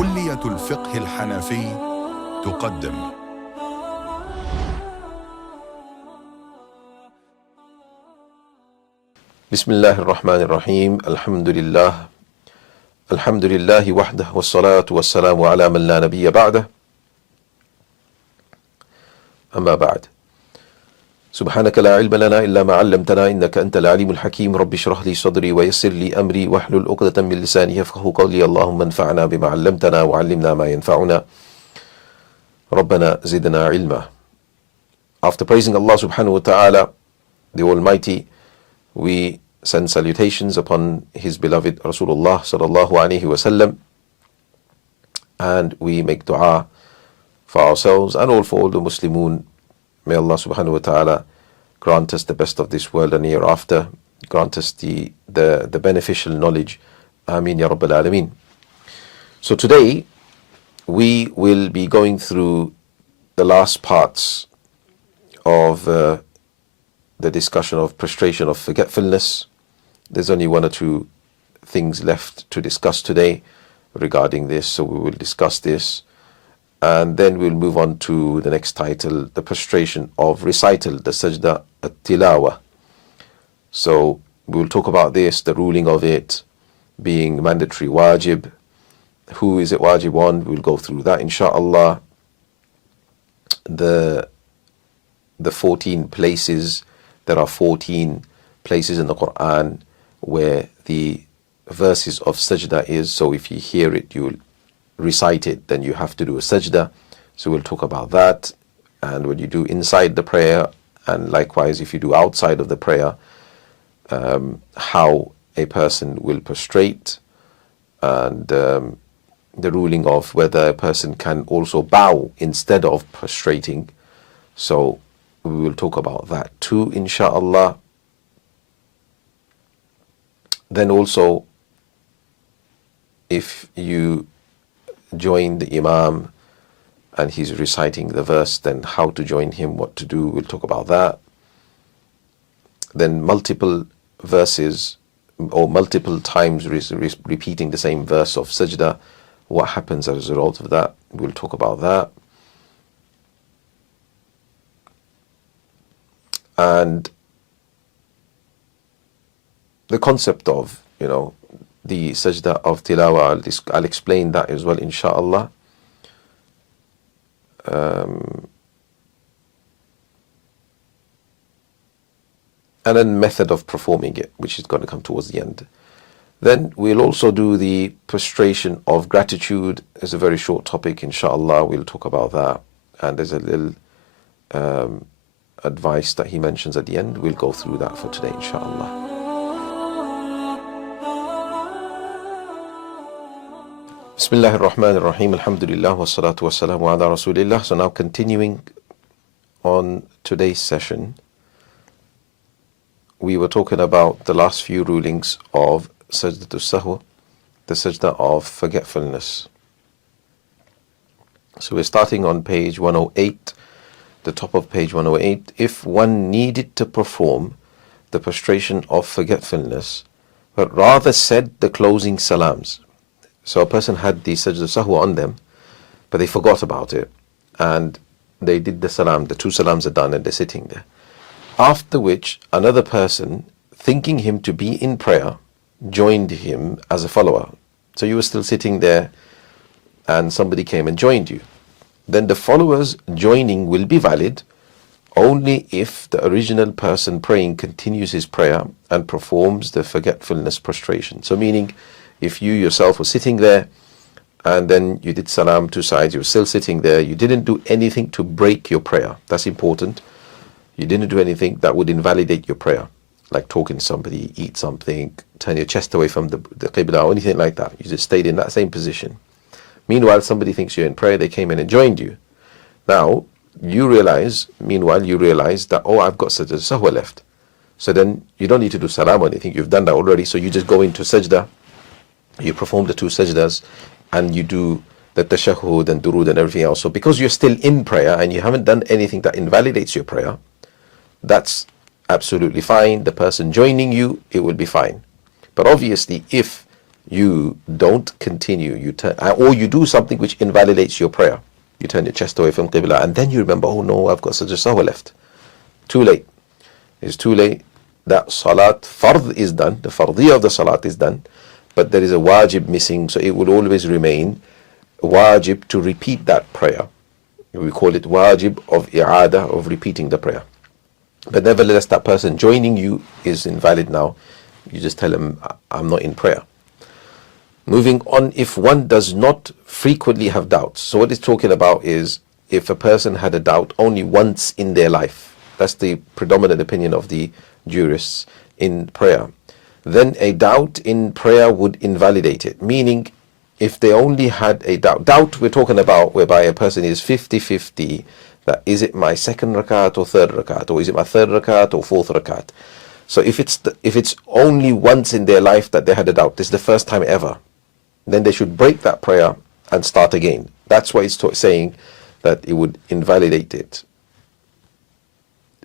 كلية الفقه الحنفي تقدم بسم الله الرحمن الرحيم. الحمد لله وحده والصلاة والسلام على من لا نبي بعده. أما بعد، سبحانك لا علم لنا إلا ما علمتنا إنك أنت العليم الحكيم. رب اشرح لي صدري ويسر لي أمري واحلل عقدة من لساني يفقهوا قولي. اللهم انفعنا بما علمتنا وعلمنا ما ينفعنا ربنا زدنا علما. After praising Allah subhanahu wa ta'ala, the Almighty, we send salutations upon His beloved Rasulullah sallallahu alaihi wasallam, and we make dua for ourselves and all for all the Muslimun. May Allah subhanahu wa ta'ala grant us the best of this world and hereafter, grant us the beneficial knowledge. Ameen ya Rabbal Alameen. So today we will be going through the last parts of the discussion of prostration of forgetfulness. There's only one or two things left to discuss today regarding this, so we will discuss this. And then we'll move on to the next title, the prostration of recital, the sajda at-tilawa. So we'll talk about this, the ruling of it being mandatory wajib. Who is it wajib on? We'll go through that inshallah. The 14 places, there are 14 places in the Quran where the verses of sajda is. So if you hear it, you'll recite it, then you have to do a sajda. So we'll talk about that. And when you do inside the prayer, and likewise if you do outside of the prayer, how a person will prostrate, and the ruling of whether a person can also bow instead of prostrating. So we will talk about that too, inshallah. Then also, if you join the Imam and he's reciting the verse, then how to join him, what to do, we'll talk about that. Then multiple verses or multiple times repeating the same verse of sajda, what happens as a result of that, we'll talk about that. And the concept of, the sajda of tilawa, I'll explain that as well, inshallah. And then method of performing it, which is going to come towards the end. Then we'll also do the prostration of gratitude. It's a very short topic, inshallah. We'll talk about that. And there's a little advice that he mentions at the end. We'll go through that for today, inshallah. Bismillah ar-Rahman ar-Rahim. Alhamdulillah wa salatu wa salamu ala Rasulillah. So now continuing on today's session, we were talking about the last few rulings of sajdatul sahw, the sajda of forgetfulness. So we're starting on page 108, the top of page 108. If one needed to perform the prostration of forgetfulness, but rather said the closing salams. So a person had the sajda sahwa on them, but they forgot about it, and they did the salam, the two salams are done, and they're sitting there. After which, another person, thinking him to be in prayer, joined him as a follower. So you were still sitting there, and somebody came and joined you. Then the followers joining will be valid only if the original person praying continues his prayer and performs the forgetfulness prostration. So meaning, if you yourself were sitting there and then you did salam two sides, you were still sitting there, you didn't do anything to break your prayer. That's important. You didn't do anything that would invalidate your prayer, like talking to somebody, eat something, turn your chest away from the qibla or anything like that. You just stayed in that same position. Meanwhile, somebody thinks you're in prayer, they came in and joined you. Now, you realize that, oh, I've got sajda sahwa left. So then you don't need to do salam or anything. You've done that already. So you just go into sajda. You perform the two sajdas and you do the tashahhud and durood and everything else. So because you're still in prayer and you haven't done anything that invalidates your prayer, that's absolutely fine. The person joining you, it will be fine. But obviously, if you don't continue. You turn, or you do something which invalidates your prayer. You turn your chest away from Qibla, and then you remember, oh no, I've got such a sahwa left. Too late. It's too late. That salat fard is done. The fardiyah of the salat is done, but there is a wajib missing, so it will always remain wajib to repeat that prayer. We call it wajib of i'adah, of repeating the prayer. But nevertheless, that person joining you is invalid now. You just tell him, I'm not in prayer. Moving on, if one does not frequently have doubts. So what it's talking about is if a person had a doubt only once in their life. That's the predominant opinion of the jurists in prayer. Then a doubt in prayer would invalidate it. Meaning, if they only had a doubt we're talking about whereby a person is 50-50, that is it my second rakat or third rakat, or is it my third rakat or fourth rakat? So if it's only once in their life that they had a doubt, this is the first time ever, then they should break that prayer and start again. That's why it's saying that it would invalidate it.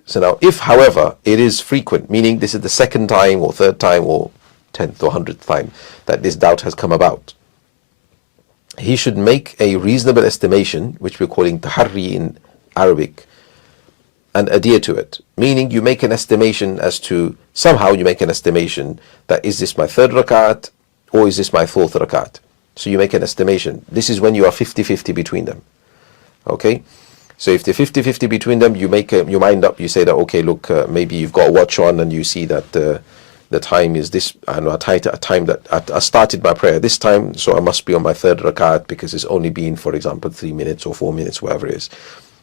So now, if, however, it is frequent, meaning this is the second time or third time or 10th or 100th time that this doubt has come about, he should make a reasonable estimation, which we're calling taharri in Arabic, and adhere to it. Meaning you make an estimation as to, somehow you make an estimation that is this my third rakat or is this my fourth rakat? So you make an estimation. This is when you are 50-50 between them. Okay? So if they're 50-50 between them, you make your mind up. You say that, okay, look, maybe you've got a watch on and you see that the time is this, I know, a time that I started my prayer this time, so I must be on my third rakat because it's only been, for example, 3 minutes or 4 minutes, whatever it is.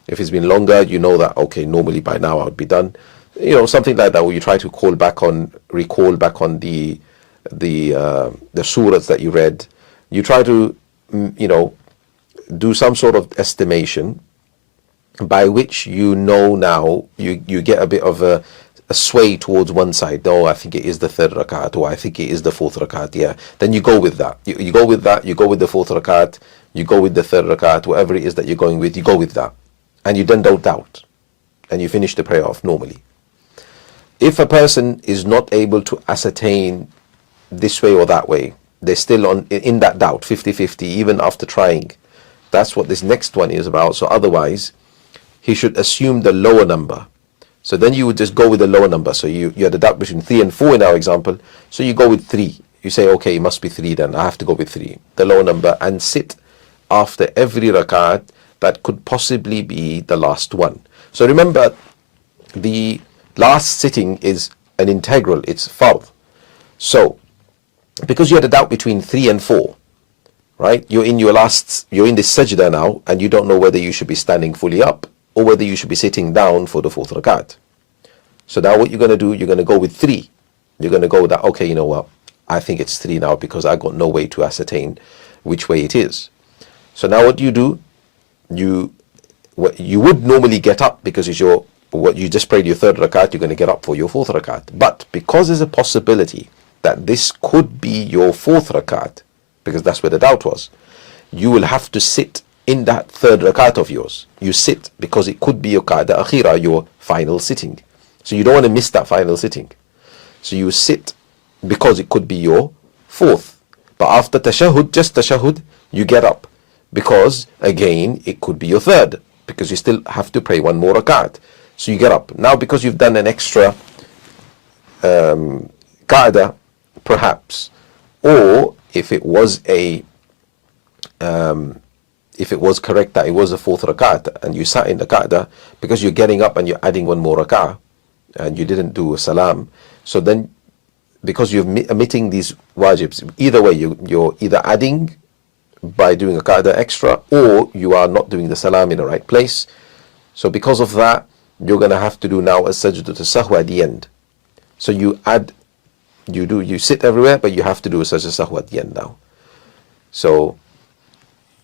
If it's been longer, you know that, okay, normally by now I would be done. You know, something like that, where you try to recall back on the surahs that you read. You try to, do some sort of estimation by which you know now you get a bit of a sway towards one side. No, I think it is the third rakat, or I think it is the fourth rakat. Yeah, then you go with that. You go with that. You go with the fourth rakat. You go with the third rakat. Whatever it is that you're going with, you go with that, and you then don't doubt, and you finish the prayer off normally. If a person is not able to ascertain this way or that way, they're still in that doubt, 50-50, even after trying. That's what this next one is about. So otherwise, he should assume the lower number. So then you would just go with the lower number. So you had a doubt between 3 and 4 in our example. So you go with 3. You say, okay, it must be 3 then. I have to go with 3, the lower number, and sit after every rakat that could possibly be the last one. So remember, the last sitting is an integral. It's fard. So because you had a doubt between 3 and 4, right? You're in this sajda now, and you don't know whether you should be standing fully up or whether you should be sitting down for the fourth rakat. So now what you're going to do, you're going to go with 3. You're going to go with that, okay, you know what, I think it's 3 now because I got no way to ascertain which way it is. So now what do? You would normally get up because it's what you just prayed your third rakat, you're going to get up for your fourth rakat. But because there's a possibility that this could be your fourth rakat, because that's where the doubt was, you will have to sit in that third rakat of yours. You sit because it could be your qa'da akhira, your final sitting. So you don't want to miss that final sitting. So you sit because it could be your fourth. But after tashahud, just tashahud, you get up because, again, it could be your third, because you still have to pray one more rakat. So you get up. Now because you've done an extra qa'da, perhaps, or if it was correct that it was a fourth rakat and you sat in the qa'da, because you're getting up and you're adding one more rak'ah and you didn't do a salam, so then because you're omitting these wajibs, either way you're either adding by doing a qa'da extra, or you are not doing the salam in the right place. So because of that, you're going to have to do now a sajdatul sahwa at the end. So you sit everywhere, but you have to do a sajdatul sahwa at the end now. So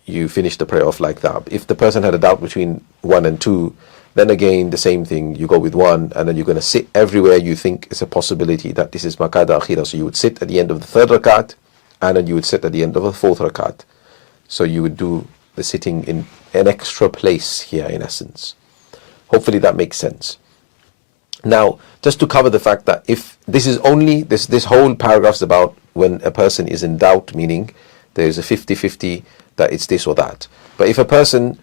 you finish the prayer off like that. If the person had a doubt between 1 and 2, then again the same thing, you go with 1, and then you're going to sit everywhere you think it's a possibility that this is qa'da akhira. So you would sit at the end of the third rakat, and then you would sit at the end of the fourth rakat. So you would do the sitting in an extra place here, in essence. Hopefully that makes sense. Now, just to cover the fact that if this is only, this whole paragraph is about when a person is in doubt, meaning there is a 50-50 that it's this or that. But if a person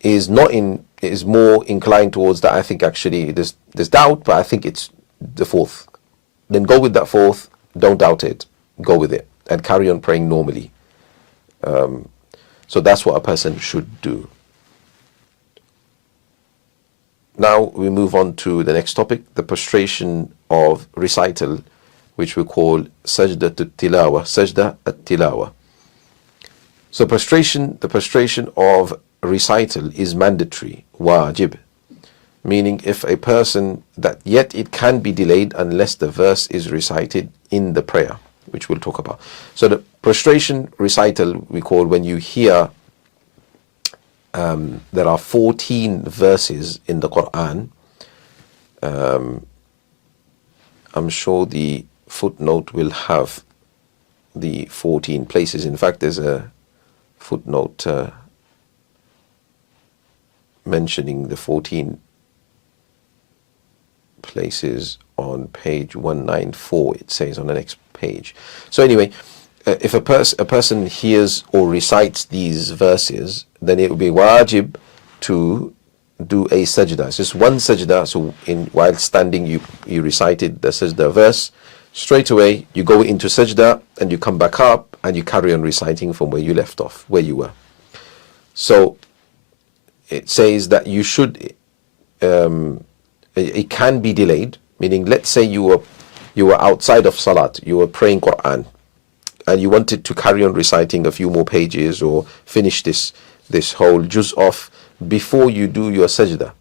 is more inclined towards that, I think actually there's doubt, but I think it's the fourth, then go with that fourth. Don't doubt it. Go with it and carry on praying normally. So that's what a person should do. Now we move on to the next topic, the prostration of recital, which we call sajda at-tilawa, sajda at-tilawa. So the prostration of recital is mandatory, wajib, meaning if a person that yet it can be delayed unless the verse is recited in the prayer, which we'll talk about. So the prostration recital we call when you hear there are 14 verses in the Quran. I'm sure the footnote will have the 14 places. In fact, there's a footnote mentioning the 14 places on page 194, it says on the next page. So anyway, if a person hears or recites these verses, then it will be wajib to do a sajda. It's just one sajda. So while standing, you recited the sajda verse. Straight away, you go into sajda and you come back up and you carry on reciting from where you left off, where you were. So it says that you should, it can be delayed, meaning let's say you were outside of salat, you were praying Quran, and you wanted to carry on reciting a few more pages or finish this whole juz off before you do your sajda.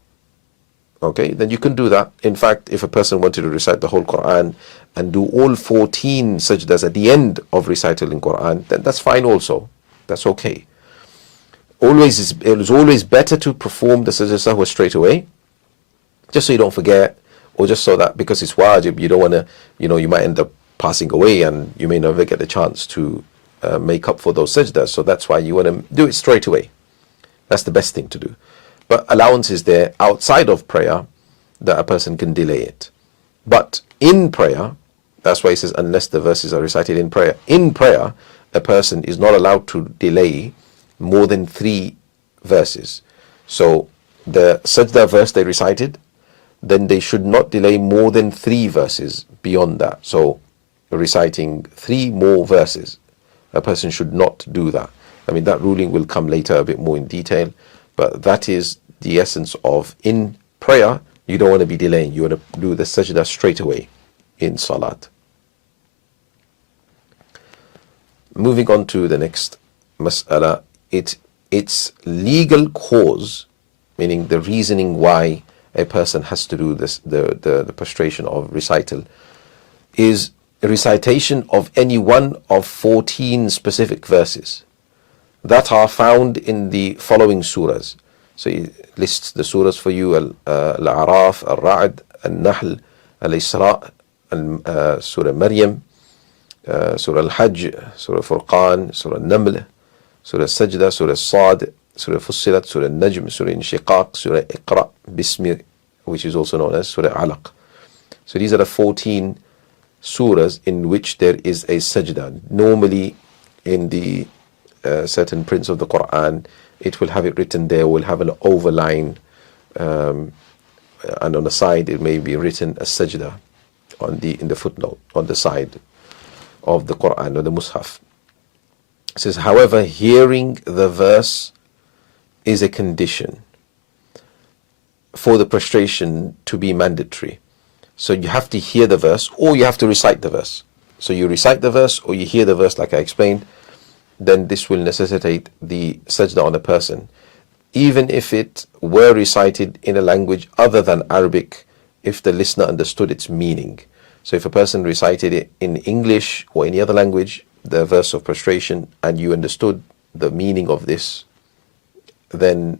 Okay, then you can do that. In fact, if a person wanted to recite the whole Quran and do all 14 sajdas at the end of recital in Quran, then that's fine also. That's okay. It is always better to perform the sajda sahwa straight away, just so you don't forget, or just so that because it's wajib, you don't want to, you might end up passing away and you may never get the chance to make up for those sajdas. So that's why you want to do it straight away. That's the best thing to do. But allowance is there outside of prayer that a person can delay it. But in prayer, that's why it says unless the verses are recited in prayer. In prayer, a person is not allowed to delay more than 3 verses. So the sajda verse they recited, then they should not delay more than 3 verses beyond that. So reciting 3 more verses, a person should not do that. I mean, that ruling will come later a bit more in detail, but that is the essence of in prayer, you don't want to be delaying. You want to do the sajda straight away in salat. Moving on to the next mas'ala, its legal cause, meaning the reasoning why a person has to do this, the prostration of recital, is a recitation of any one of 14 specific verses that are found in the following surahs. So he lists the surahs for you: Al-A'raf, Al-Ra'd, Al-Nahl, Al-Isra, Surah Maryam, Surah Al-Hajj, Surah Furqan, Surah Al-Naml, Surah Sajda, Surah Sad, Surah Fussilat, Surah Najm, Surah Inshiqaq, Surah Iqra, Bismi, which is also known as Surah Alaq. So these are the 14 surahs in which there is a sajda. Normally in the certain prints of the Quran, it will have it written there, will have an overline, and on the side it may be written a sajda in the footnote on the side of the Quran or the Mus'haf. It says, however, hearing the verse is a condition for the prostration to be mandatory. So you have to hear the verse or you have to recite the verse. So you recite the verse or you hear the verse, like I explained, then this will necessitate the sajda on a person, even if it were recited in a language other than Arabic, if the listener understood its meaning. So if a person recited it in English or any other language, the verse of prostration, and you understood the meaning of this, then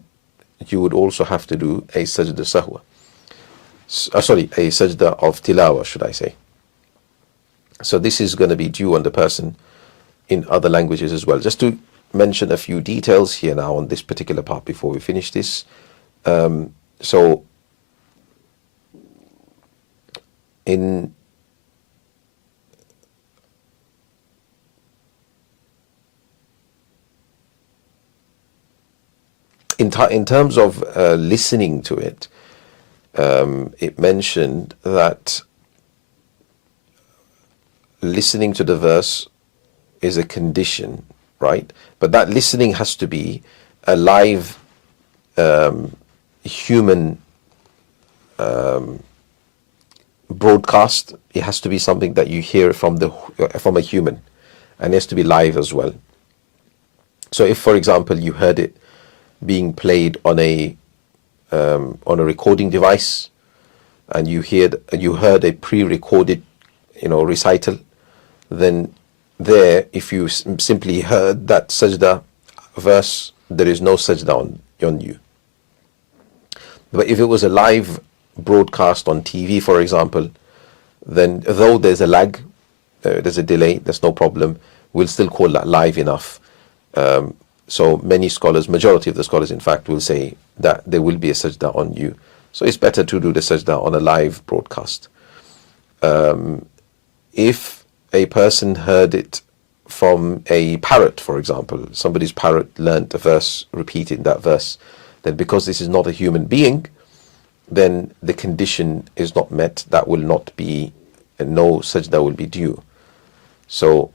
you would also have to do a sajda sahwa. A sajda of tilawa, should I say. So this is going to be due on the person in other languages as well. Just to mention a few details here now on this particular part before we finish this. So in in terms of listening to it, it mentioned that listening to the verse is a condition, right? But that listening has to be a live human broadcast. It has to be something that you hear from a human, and it has to be live as well. So if, for example, you heard it being played on a recording device, and you heard a pre-recorded, recital, then there, if you simply heard that sajda verse, there is no sajda on you. But if it was a live broadcast on TV, for example, then though there's a lag, there's a delay, there's no problem, we'll still call that live enough. So many scholars, majority of the scholars in fact, will say that there will be a sajda on you. So it's better to do the sajda on a live broadcast. If a person heard it from a parrot, for example, somebody's parrot learnt a verse, repeating that verse, then because this is not a human being, then the condition is not met. That will not be, no sajda will be due. So,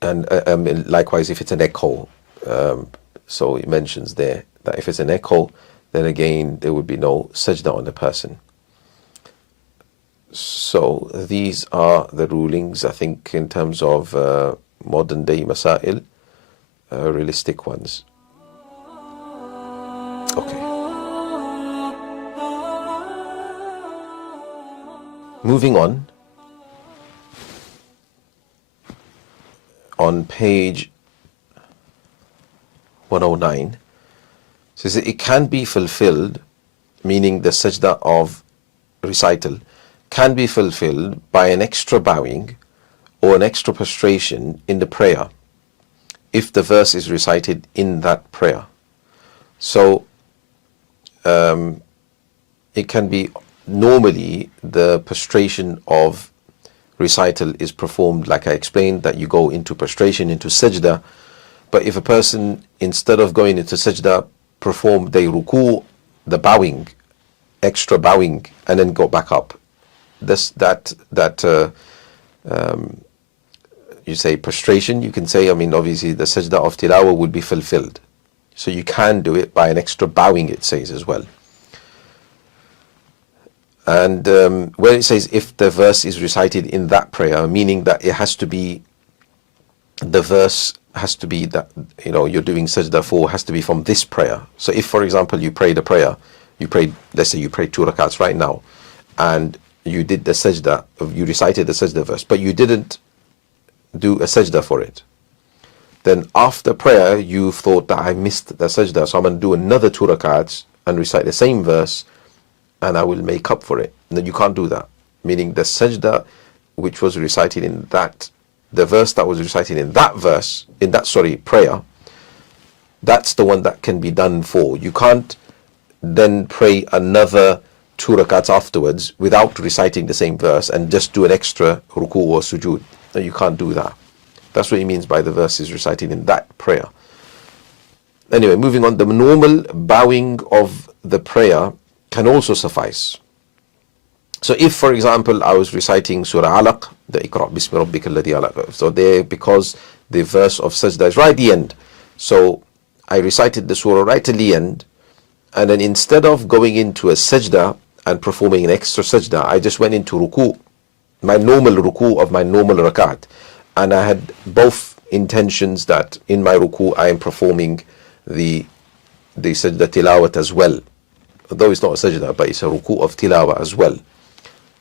and likewise, if it's an echo, so it mentions there that if it's an echo, then again there would be no sajda on the person. So these are the rulings, I think, in terms of modern day masail, realistic ones. Okay. Moving on page 109, says that it can be fulfilled, meaning the sajda of recital can be fulfilled by an extra bowing or an extra prostration in the prayer if the verse is recited in that prayer. So it can be, normally the prostration of recital is performed, like I explained, that you go into prostration, into sajda. But if a person, instead of going into sajda, performed the ruku, the bowing, extra bowing, and then go back up, you say prostration, you can say, obviously the sajda of tilawah would be fulfilled. So you can do it by an extra bowing, it says as well. And where it says if the verse is recited in that prayer, meaning that it has to be, the verse has to be that, you're doing sajda for, has to be from this prayer. So if, for example, you prayed a prayer, let's say you prayed 2 rakats right now, and you did the sajda, you recited the sajda verse, but you didn't do a sajda for it. Then after prayer, you thought that I missed the sajda, so I'm going to do another 2 rakats and recite the same verse, and I will make up for it. No, you can't do that. Meaning the sajda which was recited in that, the verse that was recited in that verse, in that, prayer, that's the one that can be done for. You can't then pray another 2 rakats afterwards without reciting the same verse and just do an extra ruku or sujood. No, you can't do that. That's what he means by the verse is recited in that prayer. Anyway, moving on, the normal bowing of the prayer can also suffice. So if, for example, I was reciting Surah Alaq, the Iqra' Bismi Rabbika Alladhi Alaq, so there, because the verse of sajda is right at the end, so I recited the surah right at the end, and then instead of going into a sajda and performing an extra sajda, I just went into ruku', my normal ruku' of my normal rakat, and I had both intentions that in my ruku' I am performing the sajda tilawat as well, though it's not a sajda, but it's a ruku' of tilawah as well,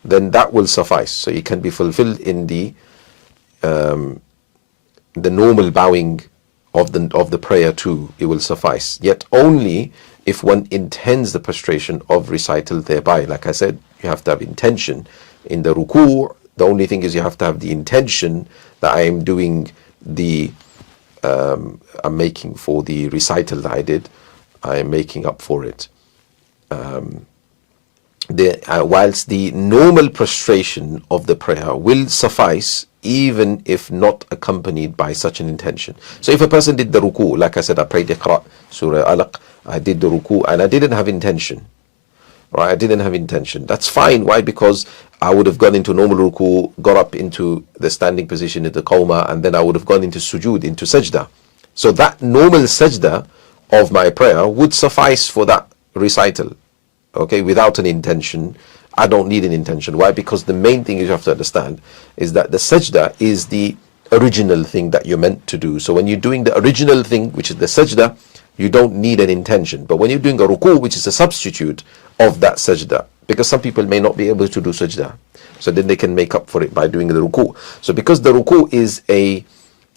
then that will suffice. So it can be fulfilled in the normal bowing of the prayer too. It will suffice. Yet only if one intends the prostration of recital thereby. Like I said, you have to have intention in the ruku'. The only thing is you have to have the intention that I am doing I'm making for the recital that I did, I am making up for it. Whilst the normal prostration of the prayer will suffice even if not accompanied by such an intention. So if a person did the ruku, like I said, I prayed Iqra, Surah Alaq, I did the ruku and I didn't have intention, right? I didn't have intention. That's fine. Why? Because I would have gone into normal ruku, got up into the standing position in the qawma, and then I would have gone into sujood, into sajda. So that normal sajda of my prayer would suffice for that recital, okay, without an intention. I don't need an intention. Why? Because the main thing you have to understand is that the sajda is the original thing that you're meant to do. So when you're doing the original thing, which is the sajda, you don't need an intention. But when you're doing a ruku, which is a substitute of that sajda, because some people may not be able to do sajda, so then they can make up for it by doing the ruku. So because the ruku is a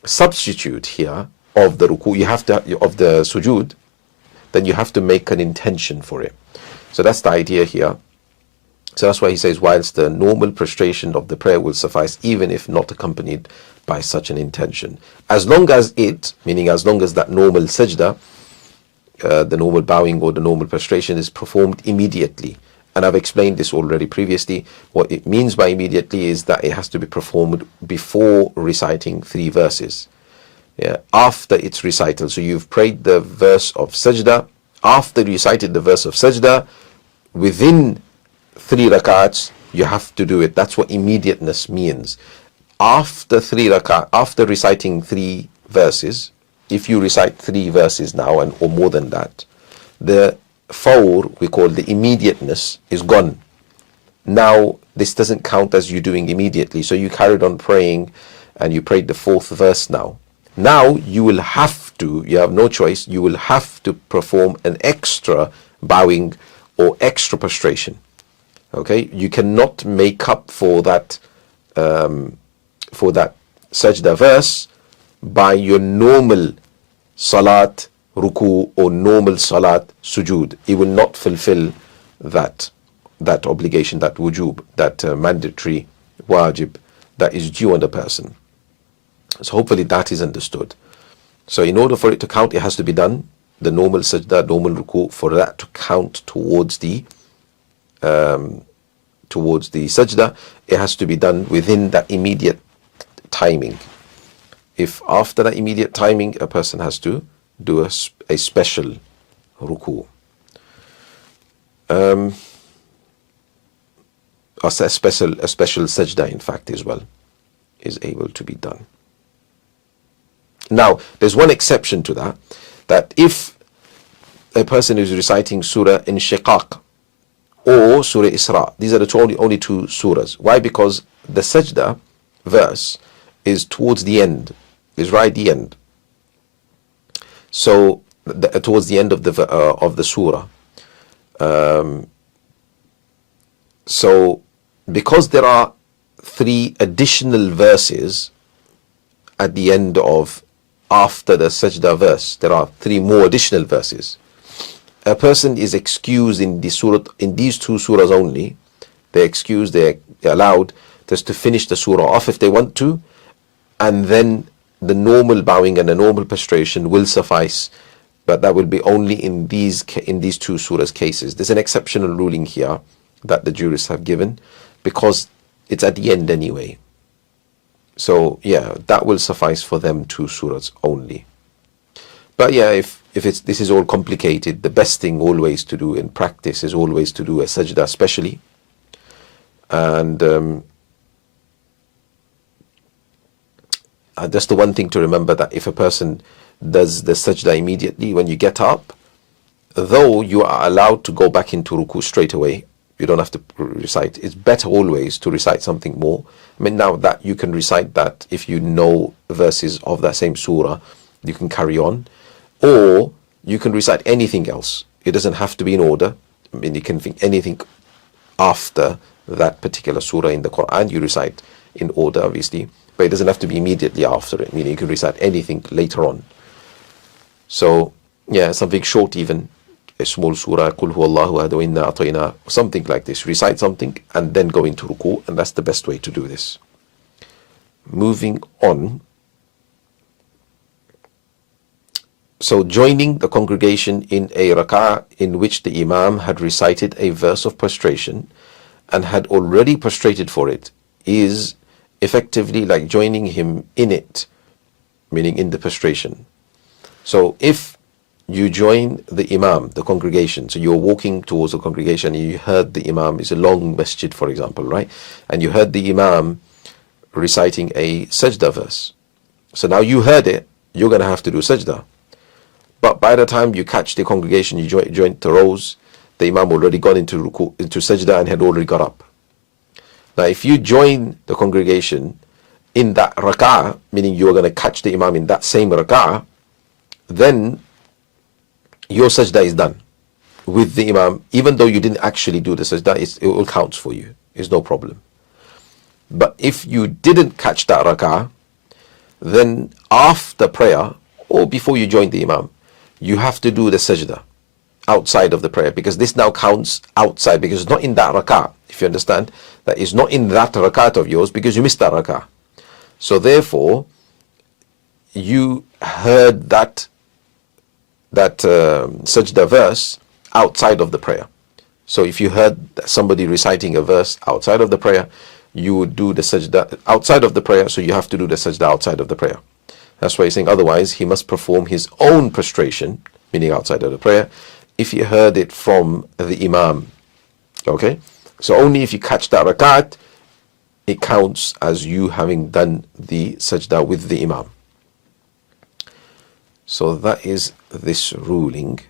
substitute here of the ruku, you have to, of the sujood, then you have to make an intention for it. So that's the idea here. So that's why he says, whilst the normal prostration of the prayer will suffice, even if not accompanied by such an intention. As long as it, meaning as long as that normal sajda, the normal bowing or the normal prostration is performed immediately. And I've explained this already previously. What it means by immediately is that it has to be performed before reciting 3 verses. Yeah, after its recital. So you've prayed the verse of sajda, after you recited the verse of sajda, within 3 rakats, you have to do it. That's what immediateness means. After 3 rakat, after reciting 3 verses, if you recite 3 verses now and or more than that, the fawr, we call the immediateness, is gone. Now this doesn't count as you doing immediately. So you carried on praying and you prayed the 4th verse now. Now you will have to, you have no choice, you will have to perform an extra bowing or extra prostration. Okay, you cannot make up for that sajda verse by your normal salat ruku or normal salat sujood. It will not fulfill that obligation, that wujub, that mandatory wajib that is due on the person. So hopefully that is understood. So in order for it to count, it has to be done, the normal sajda, normal ruku, for that to count towards the sajda, it has to be done within that immediate timing. If after that immediate timing, a person has to do a special ruku, a special sajda, in fact, as well, is able to be done. Now, there's one exception to that, that if a person is reciting Surah Inshiqaq or Surah Isra, these are the only 2 surahs. Why? Because the sajda verse is towards the end, is right at the end. So towards the end of the surah. So because there are 3 additional verses at the end of, after the sajda verse, there are 3 more additional verses. A person is excused in these 2 surahs only. They're excused, they're allowed just to finish the surah off if they want to, and then the normal bowing and the normal prostration will suffice, but that will be only in these 2 surahs cases. There's an exceptional ruling here that the jurists have given because it's at the end anyway. So yeah, that will suffice for them 2 surahs only. But yeah, if this is all complicated, the best thing always to do in practice is always to do a sajda especially. And just the one thing to remember, that if a person does the sajda immediately when you get up, though you are allowed to go back into ruku straight away, you don't have to recite. It's better always to recite something more. I mean, now that you can recite that, if you know verses of that same surah, you can carry on. Or you can recite anything else. It doesn't have to be in order. I mean, you can think anything after that particular surah in the Quran, you recite in order, obviously. But it doesn't have to be immediately after it, meaning you can recite anything later on. So, yeah, something short even. A small surah, Qul huwallahu ahad wa inna a'tayna, something like this. Recite something and then go into ruku, and that's the best way to do this. Moving on. So joining the congregation in a rak'ah in which the imam had recited a verse of prostration and had already prostrated for it is effectively like joining him in it, meaning in the prostration. So if you join the imam, the congregation, so you're walking towards the congregation and you heard the imam, is a long masjid for example, right? And you heard the imam reciting a sajda verse. So now you heard it, you're going to have to do sajda. But by the time you catch the congregation, you join the rows, the imam already gone into sajda and had already got up. Now if you join the congregation in that rak'ah, meaning you're going to catch the imam in that same rak'ah, then your sajda is done with the imam. Even though you didn't actually do the sajda, it will count for you. It's no problem. But if you didn't catch that rak'ah, then after prayer or before you join the imam, you have to do the sajda outside of the prayer, because this now counts outside, because it's not in that rak'ah. If you understand, that is not in that rak'ah of yours because you missed that rak'ah. So therefore, you heard that sajda verse outside of the prayer. So if you heard somebody reciting a verse outside of the prayer, you would do the sajda outside of the prayer, so you have to do the sajda outside of the prayer. That's why he's saying otherwise he must perform his own prostration, meaning outside of the prayer, if he heard it from the imam. Okay? So only if you catch that rakat, it counts as you having done the sajda with the imam. So that is this ruling.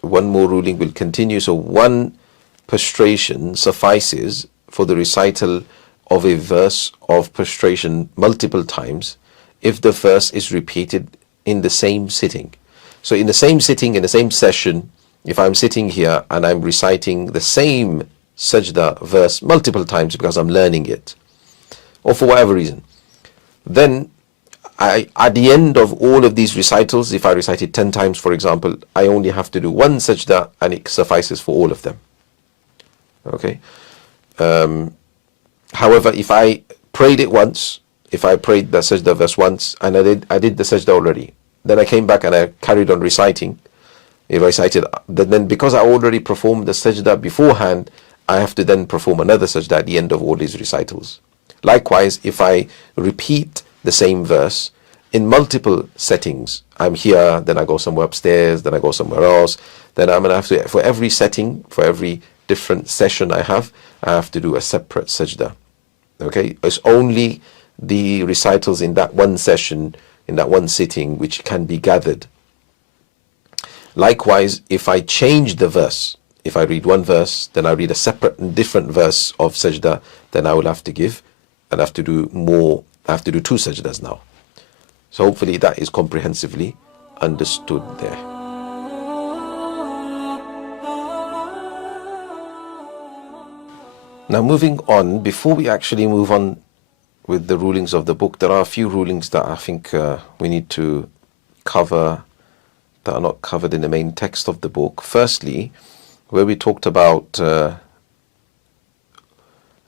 One more ruling will continue. So one prostration suffices for the recital of a verse of prostration multiple times if the verse is repeated in the same sitting. So in the same sitting, in the same session, if I'm sitting here and I'm reciting the same sajda verse multiple times because I'm learning it, or for whatever reason, then at the end of all of these recitals, if I recite it 10 times, for example, I only have to do one sajda and it suffices for all of them. Okay. However, if I prayed it once, if I prayed the sajda verse once and I did the sajda already, then I came back and I carried on reciting. If I recited, then because I already performed the sajda beforehand, I have to then perform another sajda at the end of all these recitals. Likewise, if I repeat the same verse in multiple settings, I'm here, then I go somewhere upstairs, then I go somewhere else, then I'm going to have to, for every setting, for every different session I have to do a separate sajda. Okay, it's only the recitals in that one session, in that one sitting, which can be gathered. Likewise, if I change the verse, if I read one verse, then I read a separate and different verse of sajda, then I will have to give, and have to do more, I have to do two sajdas now. So hopefully that is comprehensively understood there. Now moving on, before we actually move on with the rulings of the book, there are a few rulings that I think we need to cover that are not covered in the main text of the book. Firstly, where we talked about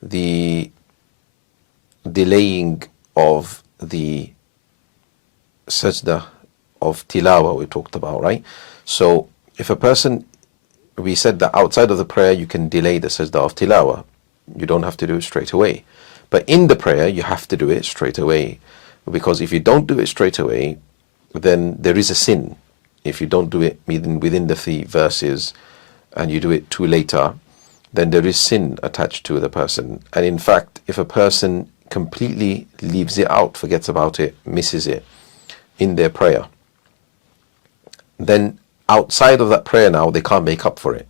the delaying of the sajda of tilawa, we talked about, right? So if a person, we said that outside of the prayer you can delay the sajda of tilawa, you don't have to do it straight away. But in the prayer you have to do it straight away, because if you don't do it straight away, then there is a sin. If you don't do it within the 3 verses and you do it too later, then there is sin attached to the person. And in fact, if a person completely leaves it out, forgets about it, misses it in their prayer, then outside of that prayer now they can't make up for it.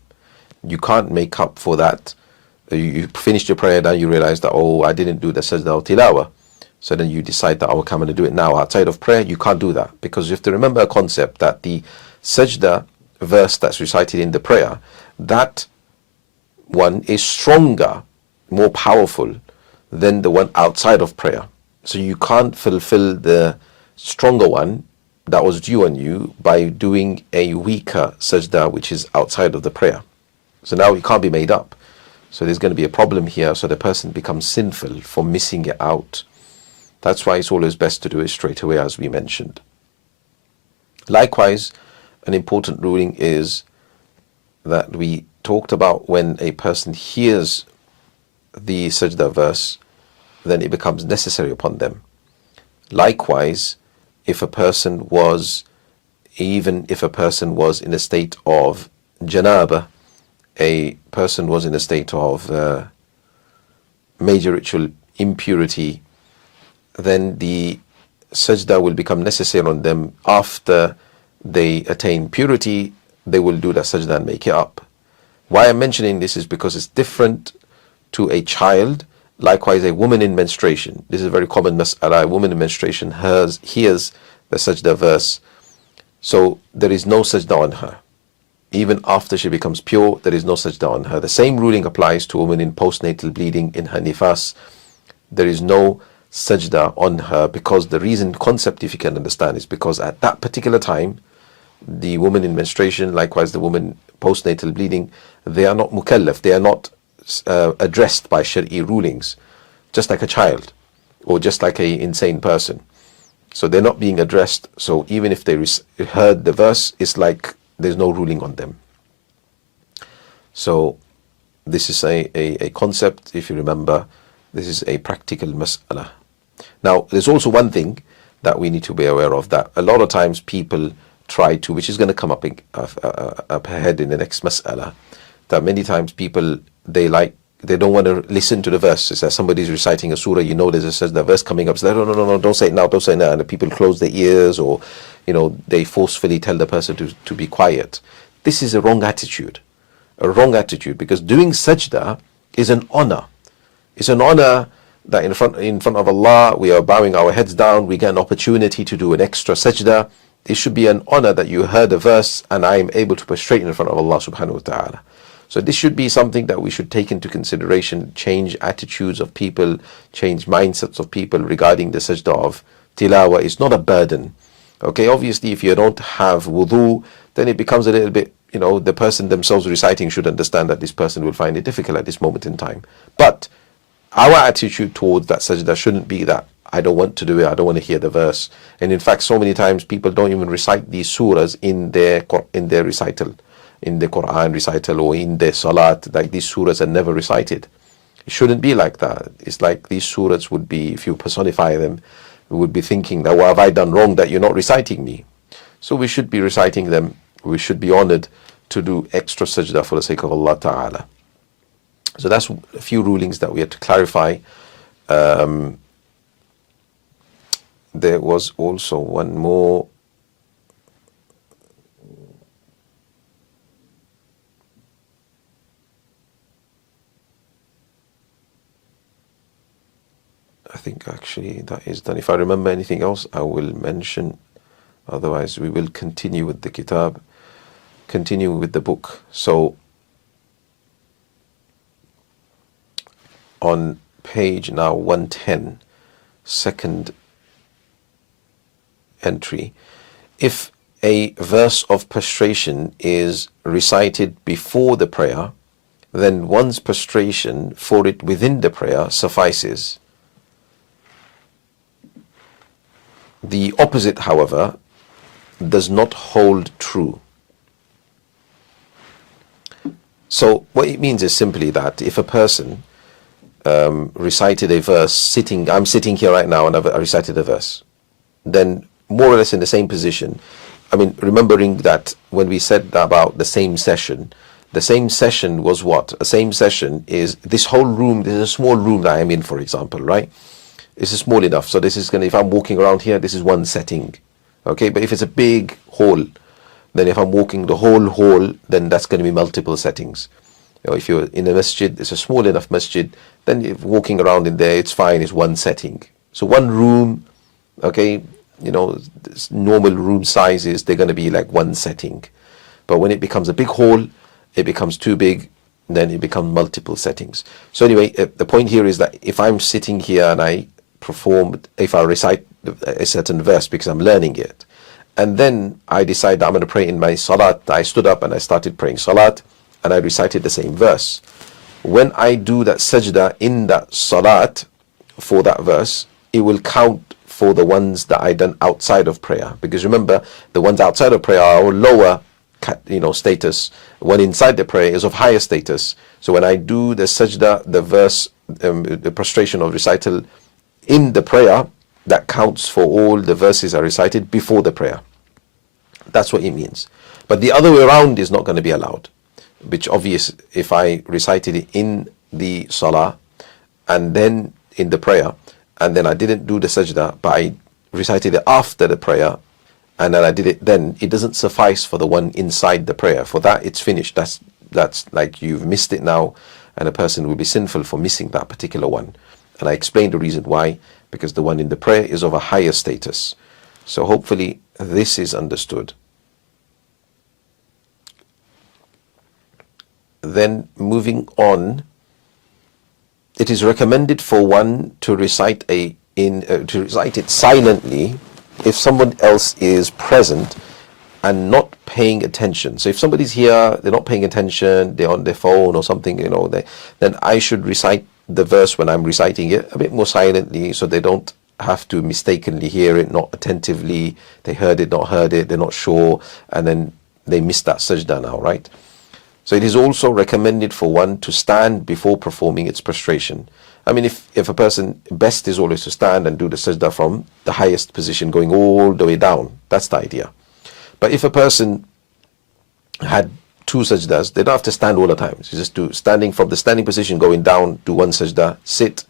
You can't make up for that. You finished your prayer, now you realize that, oh, I didn't do the sajda al tilawa. So then you decide that, oh, I'm going to do it now. Outside of prayer, you can't do that, because you have to remember a concept that the sajda verse that's recited in the prayer, that one is stronger, more powerful than the one outside of prayer. So you can't fulfill the stronger one that was due on you by doing a weaker sajda which is outside of the prayer. So now it can't be made up. So there's going to be a problem here. So the person becomes sinful for missing it out That's why it's always best to do it straight away, as we mentioned. Likewise, an important ruling is that we talked about when a person hears the sajda verse, then it becomes necessary upon them. Likewise, if a person was in a state of janaba, a person was in a state of major ritual impurity, then the sajda will become necessary on them. After they attain purity, they will do that sajda and make it up. Why I'm mentioning this is because it's different to a child. Likewise, a woman in menstruation. This is a very common mas'ala. A woman in menstruation hears the sajda verse. So there is no sajda on her. Even after she becomes pure, there is no sajda on her. The same ruling applies to a woman in postnatal bleeding, in her nifas. There is no sajda on her, because the reason, concept, if you can understand, is because at that particular time, the woman in menstruation, likewise the woman postnatal bleeding, they are not mukallaf, they are not addressed by Shari'i rulings, just like a child or just like a insane person. So they're not being addressed. So even if they heard the verse, it's like there's no ruling on them. So this is a concept, if you remember, this is a practical mas'ala. Now, there's also one thing that we need to be aware of, that a lot of times people try to, which is going to come up ahead in the next mas'ala, that many times people, they don't want to listen to the verse. It's like somebody's reciting a surah, there's a verse coming up, so no, don't say it now, don't say it now, and the people close their ears, or they forcefully tell the person to be quiet. This is a wrong attitude, because doing sajda is an honor. It's an honor that in front of Allah, we are bowing our heads down, we get an opportunity to do an extra sajda. It should be an honor that you heard a verse and I am able to prostrate in front of Allah subhanahu wa ta'ala. So this should be something that we should take into consideration, change attitudes of people, change mindsets of people regarding the sajda of tilawah. It's not a burden. Okay, obviously if you don't have wudu, then it becomes a little bit, the person themselves reciting should understand that this person will find it difficult at this moment in time. But our attitude towards that sajda shouldn't be that I don't want to do it, I don't want to hear the verse. And in fact, so many times people don't even recite these surahs in their recital, in the Quran recital or in their salat. Like, these surahs are never recited. It shouldn't be like that. It's like these surahs would be, if you personify them, we would be thinking that, what have I done wrong that you're not reciting me? So we should be reciting them. We should be honored to do extra sajda for the sake of Allah Ta'ala. So that's a few rulings that we had to clarify. There was also one more. I think actually that is done. If I remember anything else, I will mention. Otherwise, we will continue with the kitab, continue with the book. So, on page now 110, second entry, if a verse of prostration is recited before the prayer, then one's prostration for it within the prayer suffices. The opposite, however, does not hold true. So what it means is simply that if a person recited a verse, I'm sitting here right now and I recited a verse, then more or less in the same position, remembering that when we said about the same session was what? A same session is this whole room. This is a small room that I am in, for example, right? This is small enough. So this is if I'm walking around here, this is one setting. Okay, but if it's a big hall, then if I'm walking the whole hall, then that's going to be multiple settings. If you're in a masjid, it's a small enough masjid, then if walking around in there, it's fine, it's one setting. So one room, okay, normal room sizes, they're going to be like one setting. But when it becomes a big hall, it becomes too big, then it becomes multiple settings. So anyway, the point here is that if I'm sitting here and if I recite a certain verse because I'm learning it, and then I decide that I'm going to pray in my salat, I stood up and I started praying salat, and I recited the same verse. When I do that sajda in that salat for that verse, it will count for the ones that I done outside of prayer. Because remember, the ones outside of prayer are lower, status. One inside the prayer is of higher status. So when I do the sajda, the verse, the prostration of recital in the prayer, that counts for all the verses I recited before the prayer. That's what it means. But the other way around is not going to be allowed. Which obvious, if I recited it in the salah and then in the prayer, and then I didn't do the sajda, but I recited it after the prayer, and then I did it then, it doesn't suffice for the one inside the prayer. For that, it's finished. That's like you've missed it now, and a person will be sinful for missing that particular one. And I explained the reason why, because the one in the prayer is of a higher status. So hopefully this is understood. Then moving on, it is recommended for one to recite it silently if someone else is present and not paying attention. So if somebody's here, they're not paying attention, they're on their phone or something, then I should recite the verse when I'm reciting it a bit more silently, so they don't have to mistakenly hear it, not attentively. They heard it, not heard it, they're not sure, and then they miss that sajda now, right? So it is also recommended for one to stand before performing its prostration. I mean, if a person, best is always to stand and do the sajda from the highest position going all the way down. That's the idea. But if a person had two sajdas, they don't have to stand all the time. So just do standing from the standing position going down, do one sajda, sit,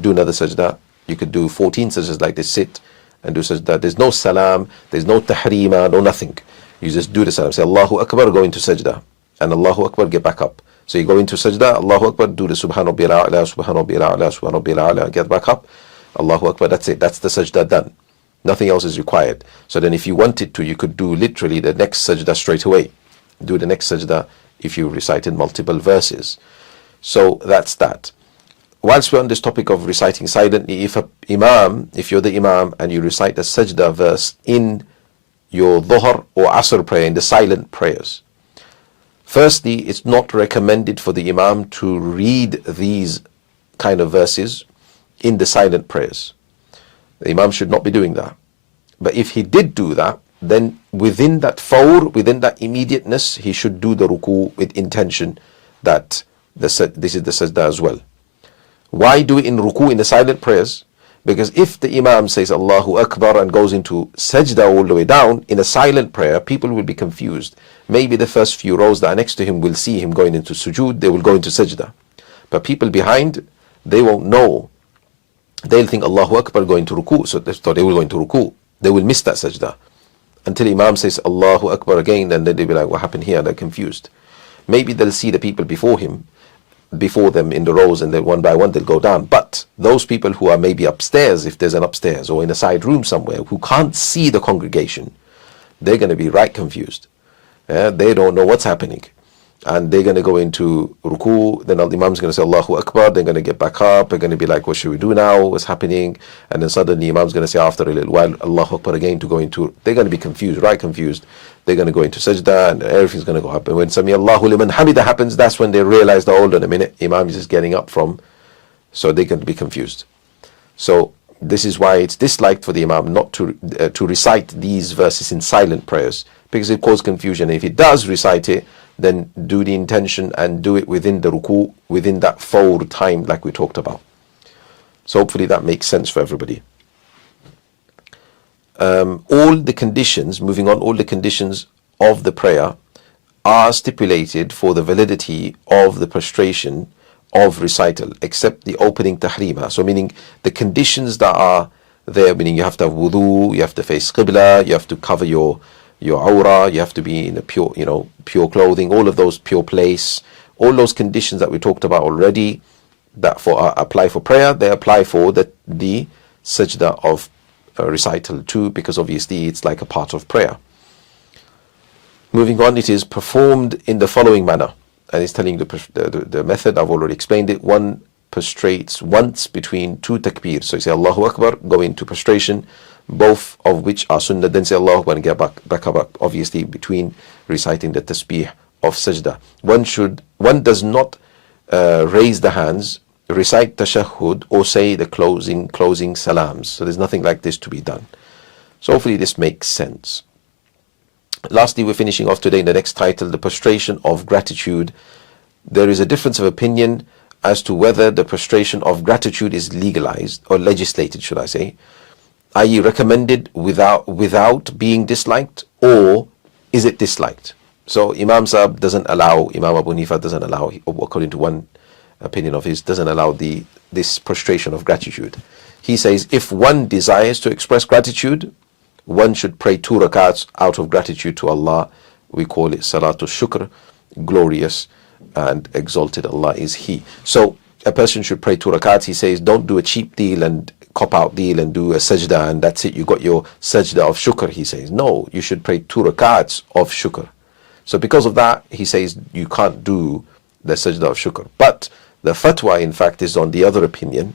do another sajda. You could do 14 sajdas like this, sit and do sajda. There's no salam, there's no tahrima, no nothing. You just do the salam, say Allahu Akbar, go into sajda. And Allahu Akbar, get back up. So you go into sajda, Allahu Akbar, do the Subhan Rabbil A'la, Subhan Rabbil A'la, Subhan Rabbil A'la, get back up, Allahu Akbar, that's it. That's the sajda done. Nothing else is required. So then if you wanted to, you could do literally the next sajda straight away. Do the next sajda if you recited multiple verses. So that's that. Whilst we're on this topic of reciting silently, if you're the imam and you recite the sajda verse in your dhuhr or asr prayer, in the silent prayers, firstly, it's not recommended for the imam to read these kind of verses in the silent prayers. The imam should not be doing that. But if he did do that, then within that fawr, within that immediateness, he should do the ruku with intention that this is the sajda as well. Why do it in ruku in the silent prayers? Because if the imam says Allahu Akbar and goes into sajda all the way down in a silent prayer, people will be confused. Maybe the first few rows that are next to him will see him going into sujood, they will go into sajda. But people behind, they won't know. They'll think Allahu Akbar going to ruku, so they will go into ruku. They will miss that sajda. Until imam says Allahu Akbar again, and then they'll be like, what happened here? They're confused. Maybe they'll see the people before them in the rows, and then one by one they'll go down. But those people who are maybe upstairs, if there's an upstairs, or in a side room somewhere, who can't see the congregation, they're going to be right confused. They don't know what's happening. And they're going to go into ruku, then the imam's going to say Allahu Akbar, they're going to get back up, they're going to be like, what should we do now, what's happening? And then suddenly imam's going to say after a little while, Allahu Akbar again to go into, they're going to be confused, right confused. They're going to go into sajda and everything's going to go up. And when Sami Allahu liman hamida happens, that's when they realize, oh, hold on a minute, imam is just getting up from, so they're going to be confused. So this is why it's disliked for the imam not to recite these verses in silent prayers, because it causes confusion. If he does recite it, then do the intention and do it within the ruku, within that fawr time like we talked about. So hopefully that makes sense for everybody. All the conditions of the prayer are stipulated for the validity of the prostration of recital, except the opening tahrima. So meaning the conditions that are there, meaning you have to have wudu, you have to face qibla, you have to cover your awrah, you have to be in a pure clothing, all of those, pure place, all those conditions that we talked about already that apply for prayer, they apply for the sajda of recital too, because obviously it's like a part of prayer. Moving on, it is performed in the following manner, and it's telling the method. I've already explained it. One prostrates once between two takbir. So you say Allahu Akbar, go into prostration, both of which are sunnah, then say Allahu Akbar and get back up, obviously between reciting the tasbih of sajda. One does not raise the hands recite tashahhud or say the closing salams. So there's nothing like this to be done. So hopefully this makes sense. Lastly, we're finishing off today in the next title, the prostration of gratitude. There is a difference of opinion as to whether the prostration of gratitude is legalized or legislated, should I say, i.e. recommended without being disliked, or is it disliked? So Imam Saab doesn't allow, Imam Abu Hanifa doesn't allow, according to one opinion of his, doesn't allow this prostration of gratitude. He says if one desires to express gratitude, one should pray 2 rakats out of gratitude to Allah. We call it Salatul Shukr. Glorious and exalted Allah is He. So a person should pray 2 rakats. He says don't do a cheap deal and cop-out deal and do a sajda and that's it, you got your sajda of shukr. He says no, you should pray 2 rakats of shukr. So because of that, he says you can't do the sajda of shukr. But the fatwa in fact is on the other opinion,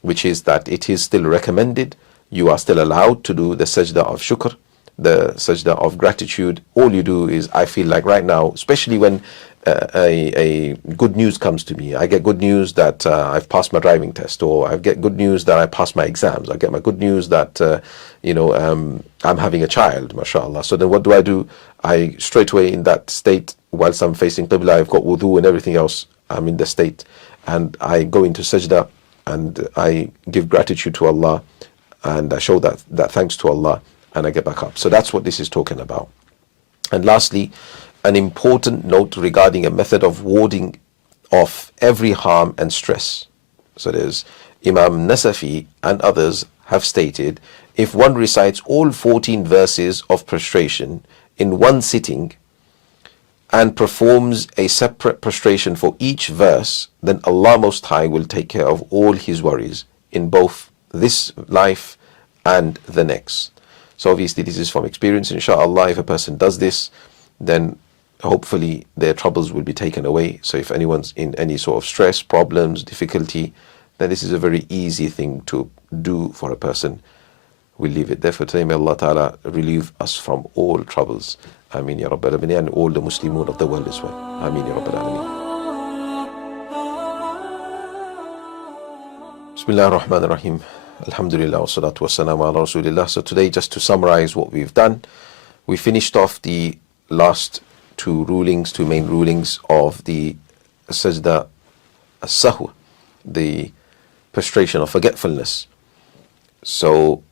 which is that it is still recommended. You are still allowed to do the sajda of shukr, the sajda of gratitude. All you do is, I feel like right now, especially when a good news comes to me, I get good news that I've passed my driving test, or I get good news that I passed my exams, I get my good news that I'm having a child, mashallah. So then what do? I straight away in that state, whilst I'm facing Qibla, I've got wudu and everything else, I'm in the state, and I go into sajda and I give gratitude to Allah, and I show that thanks to Allah, and I get back up. So that's what this is talking about. And lastly, an important note regarding a method of warding off every harm and stress. So there's Imam Nasafi and others have stated, if one recites all 14 verses of prostration in one sitting and performs a separate prostration for each verse, then Allah Most High will take care of all his worries in both this life and the next. So obviously this is from experience. Inshallah, if a person does this, then hopefully their troubles will be taken away. So if anyone's in any sort of stress, problems, difficulty, then this is a very easy thing to do for a person. We'll leave it there for today. May Allah Ta'ala relieve us from all troubles. Ameen Ya Rabbal Alamin, and all the Muslimun of the world as well. Ameen Ya Rabbal Alamin. Bismillah ar-Rahman ar-Rahim. Alhamdulillah wa salatu wa salamu ala Rasulillah. So today, just to summarize what we've done, we finished off the last two main rulings of the sajda as-sahw, the prostration of forgetfulness. So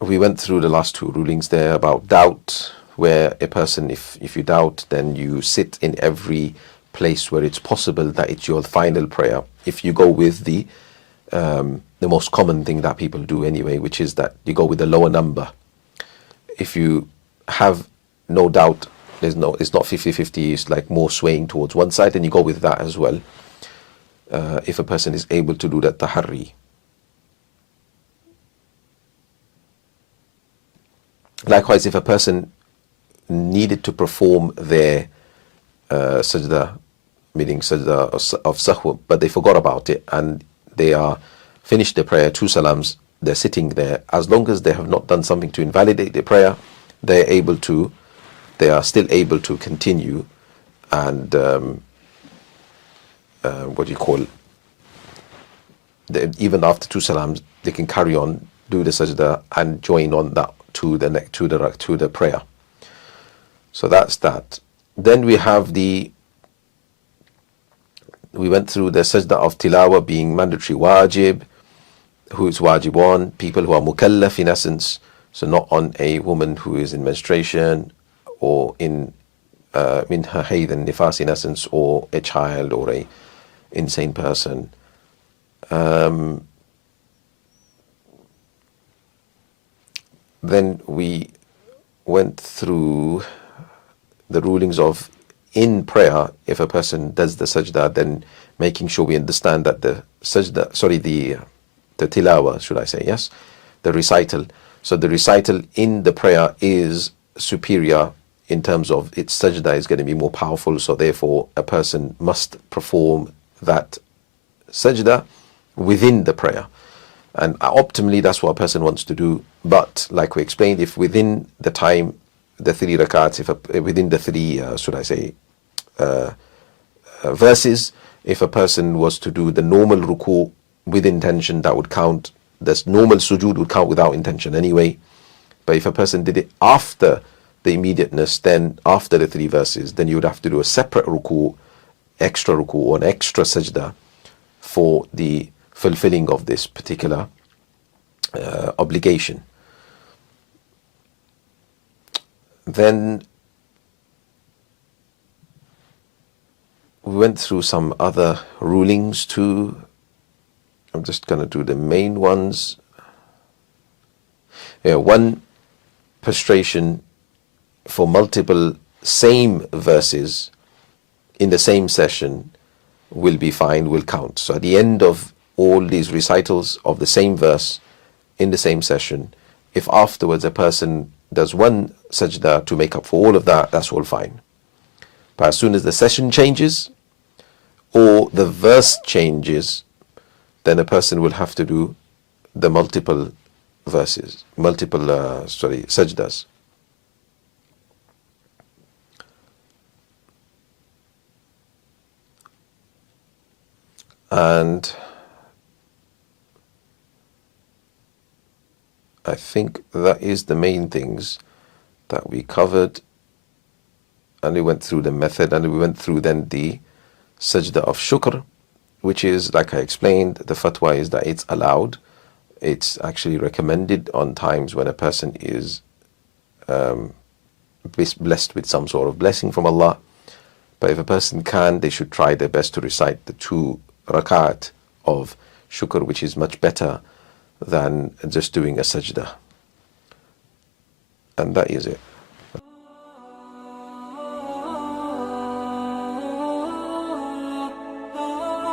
we went through the last two rulings there about doubt, where a person, if you doubt, then you sit in every place where it's possible that it's your final prayer. If you go with the most common thing that people do anyway, which is that you go with the lower number. If you have no doubt, it's not 50-50, it's like more swaying towards one side, then you go with that as well. If a person is able to do that taharri. Likewise, if a person needed to perform their sajda, meaning sajda of sahw, but they forgot about it and they are finished their prayer, 2 salams, they're sitting there, as long as they have not done something to invalidate their prayer, they are still able to continue and even after 2 salams, they can carry on, do the sajda and join on that to the prayer. So that's that. Then we went through the sajda of tilawa being mandatory wajib, who is wajib on people who are mukallaf in essence, so not on a woman who is in menstruation or in her hayd and nifas in essence, or a child or a insane person. Then we went through the rulings of in prayer, if a person does the sajda, then making sure we understand that the tilawa, should I say, yes, the recital. So the recital in the prayer is superior in terms of its sajda is going to be more powerful. So therefore, a person must perform that sajda within the prayer. And optimally, that's what a person wants to do. But like we explained, if within the time the 3 rakats, within the 3, verses, if a person was to do the normal ruku with intention, that would count. This normal sujood would count without intention anyway. But if a person did it after the immediateness, then after the 3 verses, then you would have to do a separate ruku, extra ruku, or an extra sajda for the fulfilling of this particular obligation. Then we went through some other rulings too. I'm just going to do the main ones. One prostration for multiple same verses in the same session will be fine, will count. So at the end of all these recitals of the same verse in the same session, if afterwards a person does one sajda to make up for all of that, that's all fine. But as soon as the session changes or the verse changes, then a person will have to do the multiple sajdas. And I think that is the main things that we covered. And we went through the method, and we went through then the sajda of shukr, which is, like I explained, the fatwa is that it's allowed. It's actually recommended on times when a person is blessed with some sort of blessing from Allah. But if a person can, they should try their best to recite the 2 rakat of shukr, which is much better than just doing a sajda. And that is it.